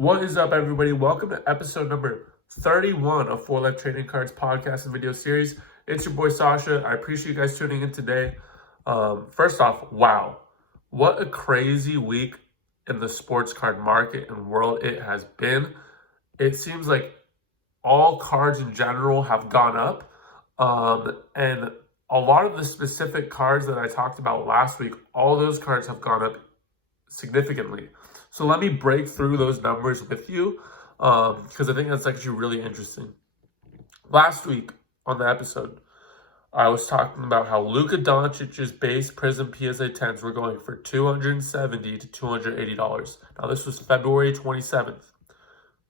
What is up, everybody? Welcome to episode number 31 of 4Life Trading Cards podcast and video series. It's your boy Sasha. I appreciate you guys tuning in today. First off, wow, what a crazy week in the sports card market and world it has been. It seems like all cards in general have gone up, and a lot of the specific cards that I talked about last week, all those cards have gone up significantly. So let me break through those numbers with you because I think that's actually really interesting. Last week on the episode, I was talking about how Luka Doncic's base Prism PSA 10s were going for $270 to $280. Now this was February 27th.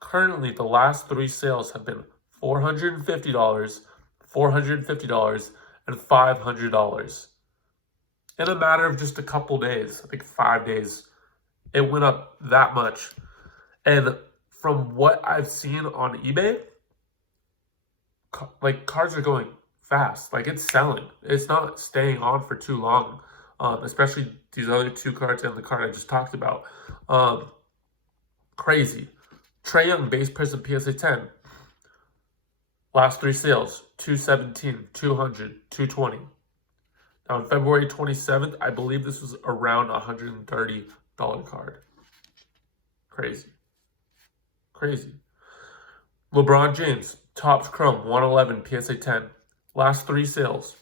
Currently, the last three sales have been $450, $450, and $500. In a matter of just a couple days, I think 5 days, it went up that much. And from what I've seen on eBay, like cards are going fast. Like it's selling. It's not staying on for too long. Especially these other two cards and the card I just talked about. Crazy. Trae Young base Prism PSA 10. Last three sales, 217, 200, 220. Now on February 27th, I believe this was around $130 card. Crazy. LeBron James, Topps Chrome, 111 PSA 10. Last three sales,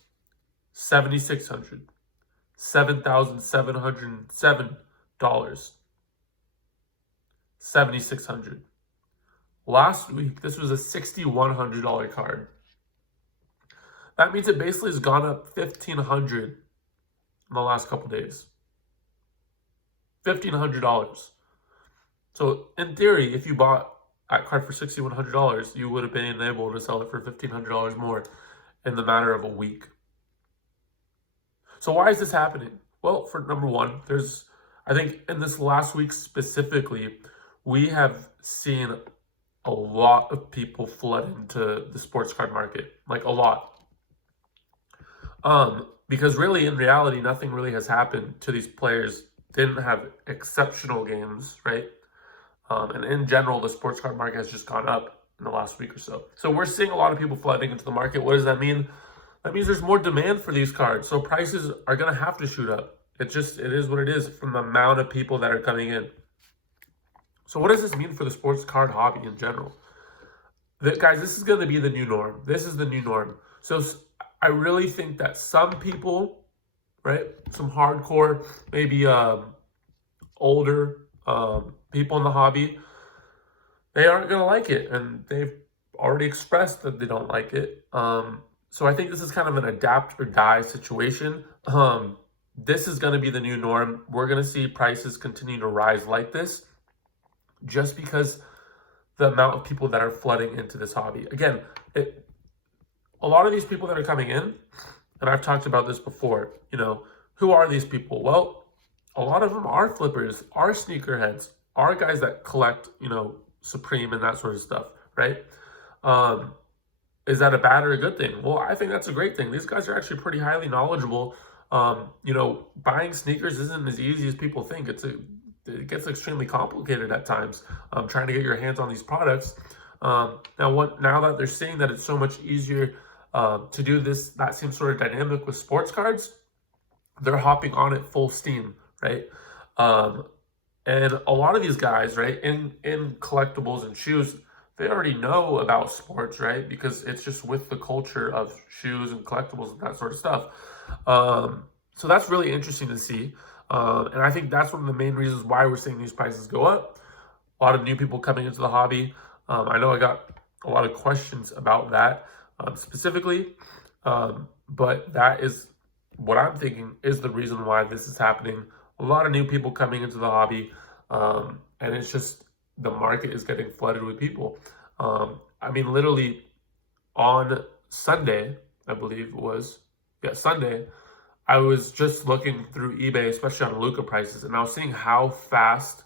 $7,600, $7,707, $7,600. Last week, this was a $6,100 card. That means it basically has gone up $1,500 in the last couple days. $1,500. So in theory, if you bought that card for $6,100, you would have been able to sell it for $1,500 more in the matter of a week. So why is this happening? Well, for number one, I think in this last week specifically, we have seen a lot of people flood into the sports card market, like a lot. Because really, in reality, nothing really has happened to these players. Didn't have exceptional games, right? And in general, the sports card market has just gone up in the last week or so. So we're seeing a lot of people flooding into the market. What does that mean? That means there's more demand for these cards. So prices are going to have to shoot up. It is what it is from the amount of people that are coming in. So what does this mean for the sports card hobby in general? Guys, this is going to be the new norm. This is the new norm. So I really think that some people, right, some hardcore, maybe older people in the hobby, they aren't going to like it. And they've already expressed that they don't like it. So I think this is kind of an adapt or die situation. This is going to be the new norm. We're going to see prices continue to rise like this just because the amount of people that are flooding into this hobby. Again, a lot of these people that are coming in, and I've talked about this before, who are these people? Well, a lot of them are flippers, are sneakerheads, are guys that collect, Supreme and that sort of stuff, right? Is that a bad or a good thing? Well, I think that's a great thing. These guys are actually pretty highly knowledgeable. Buying sneakers isn't as easy as people think. It gets extremely complicated at times, trying to get your hands on these products. Now that they're seeing that it's so much easier to do that same sort of dynamic with sports cards, they're hopping on it full steam, right? And a lot of these guys, right, in collectibles and shoes, they already know about sports, right? Because it's just with the culture of shoes and collectibles and that sort of stuff. So that's really interesting to see. And I think that's one of the main reasons why we're seeing these prices go up. A lot of new people coming into the hobby. I know I got a lot of questions about that specifically, but that is what I'm thinking is the reason why this is happening. A lot of new people coming into the hobby, and it's just the market is getting flooded with people. Literally on Sunday, I believe it was, Sunday, I was just looking through eBay, especially on Luka prices, and I was seeing how fast,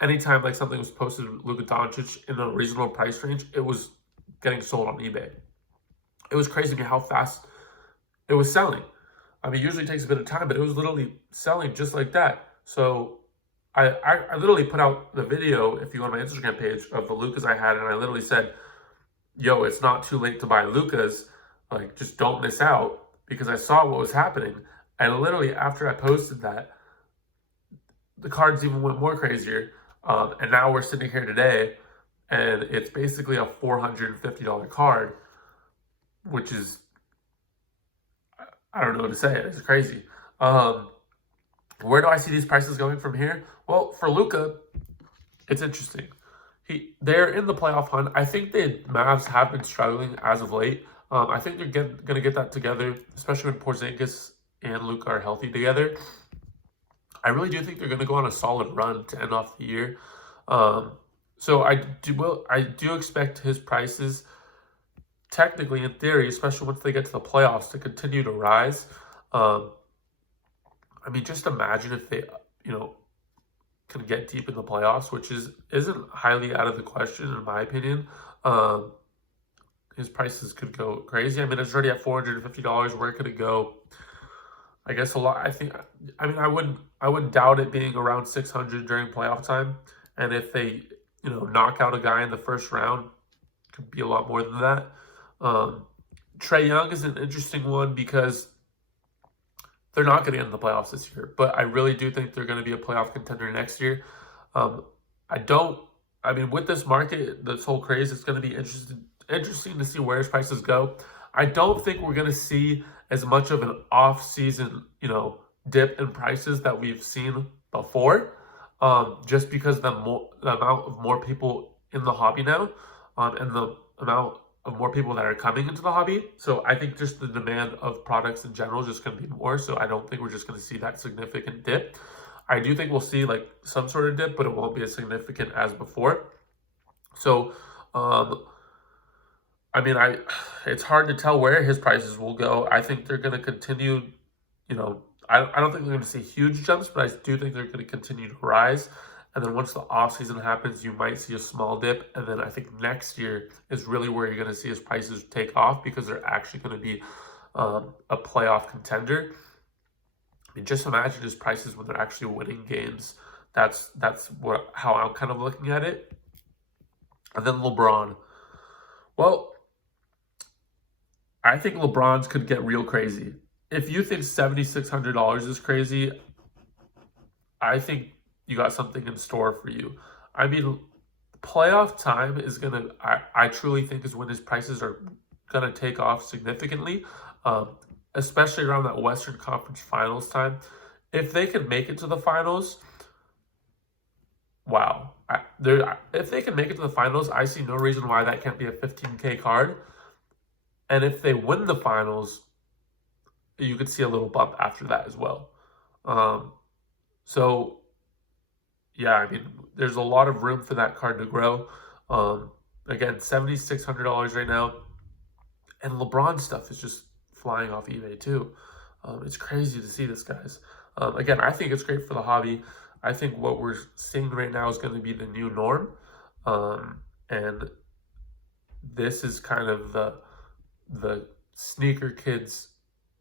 anytime like something was posted with Luka Doncic in a reasonable price range, it was getting sold on eBay. It was crazy to me how fast it was selling. Usually it takes a bit of time, but it was literally selling just like that. So I literally put out the video, if you go on my Instagram page, of the Lukas I had, and I literally said, yo, it's not too late to buy Lukas. Like, just don't miss out, because I saw what was happening. And literally after I posted that, the cards even went more crazier. And now we're sitting here today, and it's basically a $450 card, which is, I don't know what to say. It's crazy. Where do I see these prices going from here? Well, for Luka, it's interesting. They're in the playoff hunt. I think the Mavs have been struggling as of late. I think they're going to get that together, especially when Porzingis and Luka are healthy together. I really do think they're going to go on a solid run to end off the year. So I do expect his prices, technically, in theory, especially once they get to the playoffs, to continue to rise. I mean, just imagine if they, can get deep in the playoffs, which isn't highly out of the question, in my opinion. His prices could go crazy. I mean, it's already at $450. Where could it go? I guess a lot. I wouldn't doubt it being around 600 during playoff time. And if they, knock out a guy in the first round, it could be a lot more than that. Trae Young is an interesting one because they're not going to get in the playoffs this year, but I really do think they're going to be a playoff contender next year. With this market, this whole craze, it's going to be interesting to see where his prices go. I don't think we're going to see as much of an off-season, dip in prices that we've seen before, just because the amount of more people in the hobby now, and the amount of more people that are coming into the hobby. So I think just the demand of products in general is just going to be more. So I don't think we're just going to see that significant dip. I do think we'll see like some sort of dip, but it won't be as significant as before. So, it's hard to tell where his prices will go. I think they're going to continue, I don't think we're going to see huge jumps, but I do think they're going to continue to rise. And then once the offseason happens, you might see a small dip. And then I think next year is really where you're going to see his prices take off, because they're actually going to be a playoff contender. I mean, just imagine his prices when they're actually winning games. That's how I'm kind of looking at it. And then LeBron. Well, I think LeBron's could get real crazy. If you think $7,600 is crazy, I think you got something in store for you. I mean, playoff time is I truly think is when his prices are gonna take off significantly, especially around that Western Conference Finals time. If they can make it to the finals, wow. If they can make it to the finals, I see no reason why that can't be a $15K card. And if they win the finals, you could see a little bump after that as well. So, yeah, I mean, there's a lot of room for that card to grow. Again, $7,600 right now. And LeBron stuff is just flying off eBay too. It's crazy to see this, guys. Again, I think it's great for the hobby. I think what we're seeing right now is going to be the new norm. And this is kind of the sneaker kids,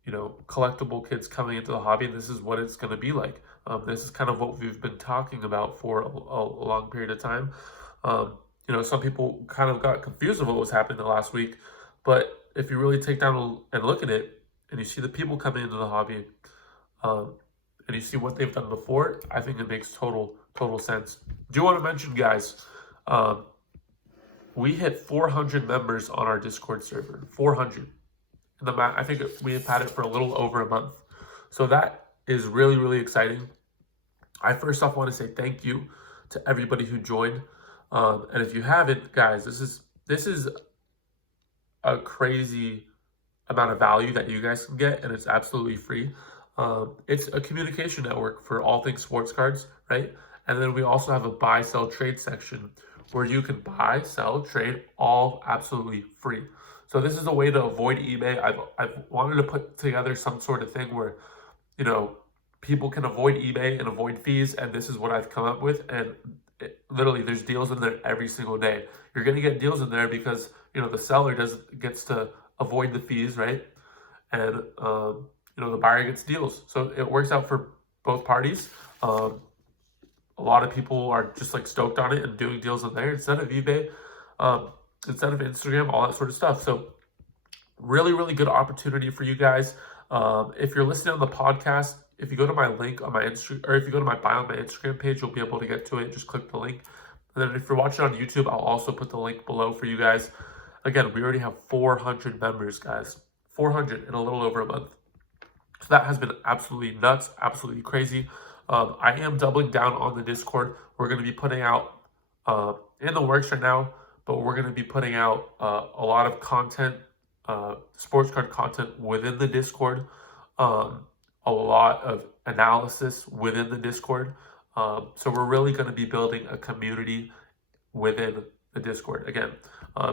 collectible kids coming into the hobby. And this is what it's going to be like. This is kind of what we've been talking about for a long period of time. Some people kind of got confused of what was happening the last week, but if you really take down and look at it, and you see the people coming into the hobby, and you see what they've done before, I think it makes total sense. Do want to mention, guys, we hit 400 members on our Discord server. 400. I think we have had it for a little over a month. So that is really, really exciting. I first off want to say thank you to everybody who joined. And if you haven't, guys, this is a crazy amount of value that you guys can get, and it's absolutely free. It's a communication network for all things sports cards, right? And then we also have a buy, sell, trade section where you can buy, sell, trade, all absolutely free. So this is a way to avoid eBay. I've wanted to put together some sort of thing where, people can avoid eBay and avoid fees, and this is what I've come up with. And literally, there's deals in there every single day. You're going to get deals in there because, the seller gets to avoid the fees, right? And, the buyer gets deals. So it works out for both parties. a lot of people are just like stoked on it and doing deals in there instead of eBay, instead of Instagram, all that sort of stuff. So really, really good opportunity for you guys. If you're listening on the podcast, if you go to my link on my Instagram, or if you go to my bio on my Instagram page, you'll be able to get to it. Just click the link. And then if you're watching on YouTube, I'll also put the link below for you guys. Again, we already have 400 members, guys. 400 in a little over a month. So that has been absolutely nuts, absolutely crazy. I am doubling down on the Discord. We're going to be putting out, in the works right now, but we're going to be putting out a lot of content, sports card content within the Discord, a lot of analysis within the Discord. So we're really going to be building a community within the Discord again.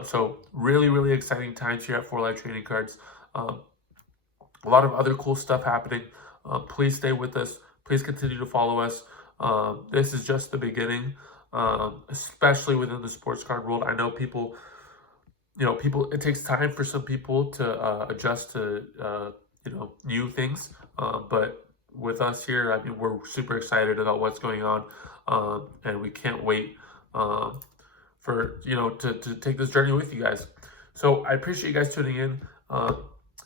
So really, really exciting times here at For Life Trading Cards. A lot of other cool stuff happening. Please stay with us. Please continue to follow us. This is just the beginning, especially within the sports card world. I know people, it takes time for some people to adjust to, new things. But with us here, I mean, we're super excited about what's going on. And we can't wait for, to take this journey with you guys. So I appreciate you guys tuning in.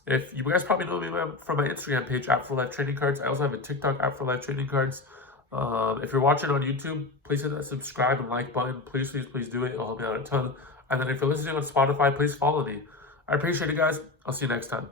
If you guys probably know me from my Instagram page, at For Life Trading Cards. I also have a TikTok, at For Life Trading Cards. If you're watching on YouTube, please hit that subscribe and like button. Please, please, please do it. It'll help me out a ton. And then if you're listening on Spotify, please follow me. I appreciate it, guys. I'll see you next time.